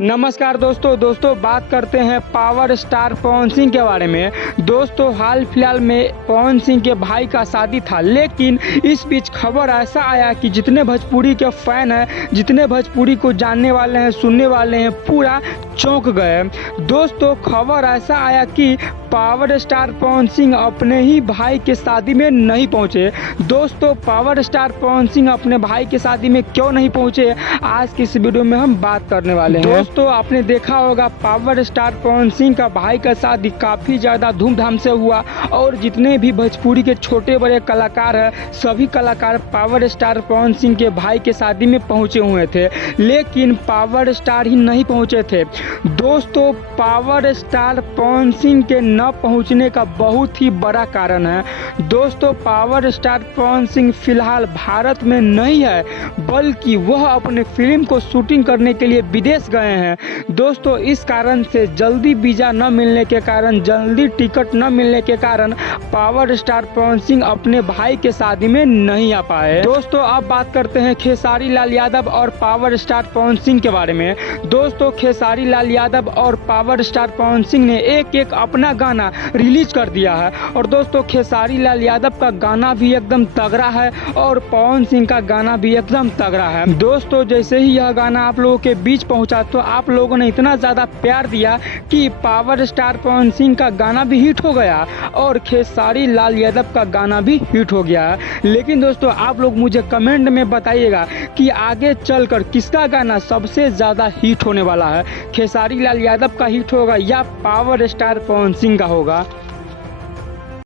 नमस्कार दोस्तों बात करते हैं पावर स्टार पवन सिंह के बारे में। दोस्तों हाल फिलहाल में पवन सिंह के भाई का शादी था, लेकिन इस बीच खबर ऐसा आया कि जितने भोजपुरी के फैन हैं, जितने भोजपुरी को जानने वाले हैं, सुनने वाले हैं, पूरा चौंक गए। दोस्तों खबर ऐसा आया कि पावर स्टार पवन सिंह अपने ही भाई के शादी में नहीं पहुंचे। दोस्तों पावर स्टार पवन सिंह अपने भाई के शादी में क्यों नहीं पहुंचे, आज की इस वीडियो में हम बात करने वाले हैं। दोस्तों आपने देखा होगा पावर स्टार पवन सिंह का भाई का शादी काफ़ी ज़्यादा धूमधाम से हुआ और जितने भी भोजपुरी के छोटे बड़े कलाकार हैं, सभी कलाकार पावर स्टार पवन सिंह के भाई के शादी में पहुंचे हुए थे, लेकिन पावर स्टार ही नहीं पहुंचे थे। दोस्तों पावर स्टार पवन सिंह के न पहुंचने का बहुत ही बड़ा कारण है। दोस्तों पावर स्टार पवन सिंह फिलहाल भारत में नहीं है, बल्कि वह अपने फिल्म को शूटिंग करने के लिए विदेश गए हैं। दोस्तों इस कारण से जल्दी वीजा न मिलने के कारण, जल्दी टिकट न मिलने के कारण पावर स्टार पवन सिंह अपने भाई के शादी में नहीं आ पाए। दोस्तों अब बात करते हैं खेसारी लाल यादव और पावर स्टार पवन सिंह के बारे में। दोस्तों खेसारी लाल यादव और पावर स्टार पवन सिंह ने एक अपना गाना रिलीज कर दिया है और दोस्तों खेसारी लाल यादव का गाना भी एकदम तगड़ा है और पवन सिंह का गाना भी एकदम तगड़ा है। दोस्तों जैसे ही यह गाना आप लोगों के बीच पहुंचा तो आप लोगों ने इतना ज़्यादा प्यार दिया कि पावर स्टार पवन सिंह का गाना भी हिट हो गया और खेसारी लाल यादव का गाना भी हिट हो गया। लेकिन दोस्तों आप लोग मुझे कमेंट में बताइएगा कि आगे चलकर किसका गाना सबसे ज़्यादा हिट होने वाला है, खेसारी लाल यादव का हिट होगा या पावर स्टार पवन सिंह का होगा।